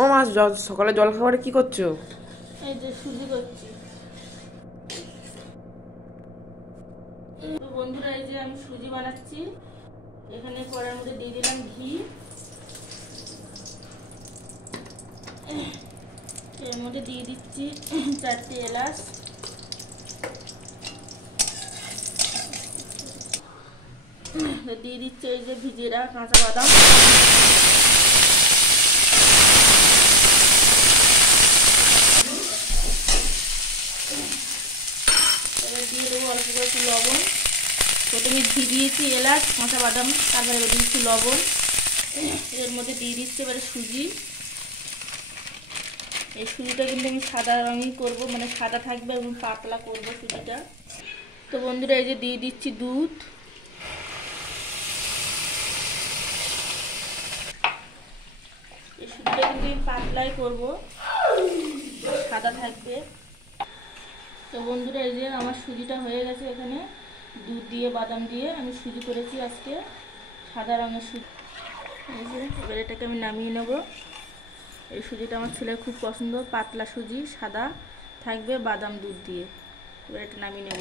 ও মা, সকালে জল খাবারে কি করছো? এই যে সুজি করছি। তো বন্ধুরা, এই যে আমি সুজি বানাচ্ছি। এখানে কড়াইয়ের মধ্যে দিয়ে দিলাম ঘি, এর মধ্যে দিয়ে দিচ্ছি 4টে এলাচ, দিয়ে দিচ্ছি এই যে ভিজিয়ে রাখা কাঁচা বাদাম, এবার দিয়ে দেবো অল্প করে একটু লবণ। প্রথমে ঘি দিয়েছি, এলাচ, কাঁচা বাদাম, তারপরে এবার দিচ্ছি লবণ। এর মধ্যে দিয়ে দিচ্ছি এবারে সুজি। এই সুজিটা কিন্তু আমি সাদা রঙই করবো, মানে সাদা থাকবে এবং পাতলা করবো সুজিটা। তো বন্ধুরা, এই যে দিয়ে দিচ্ছি দুধ। এই সুজিটা কিন্তু আমি পাতলাই করবো, সাদা থাকবে। তো বন্ধুরা, এই যে আমার সুজিটা হয়ে গেছে। এখানে দুধ দিয়ে বাদাম দিয়ে আমি সুজি করেছি আজকে, সাদা রঙের সুজি। এই যে এবার এটাকে আমি নামিয়ে নেব। এই সুজিটা আমার ছেলের খুব পছন্দ, পাতলা সুজি, সাদা থাকবে, বাদাম দুধ দিয়ে। এবার এটা নামিয়ে নেব।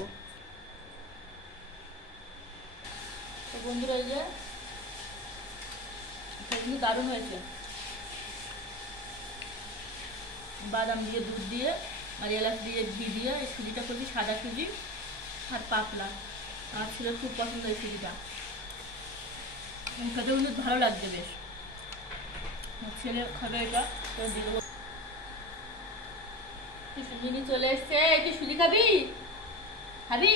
তো বন্ধুরা, এই যে এটা কিন্তু দারুণ হয়েছে, বাদাম দিয়ে, দুধ দিয়ে, আর এলাচ দিয়ে, ঘি দিয়ে এই সুজিটা করছি, সাদা সুজি আর পাতলা। আমার ছেলের খুব পছন্দ এই সুজিটা, খেতে কিন্তু ভালো লাগছে বেশ। আমার ছেলে খাবে এটা, তো দিয়ে দেবো। সুজি নিয়ে চলে এসছে। তুই সুজি খাবি? খাবি?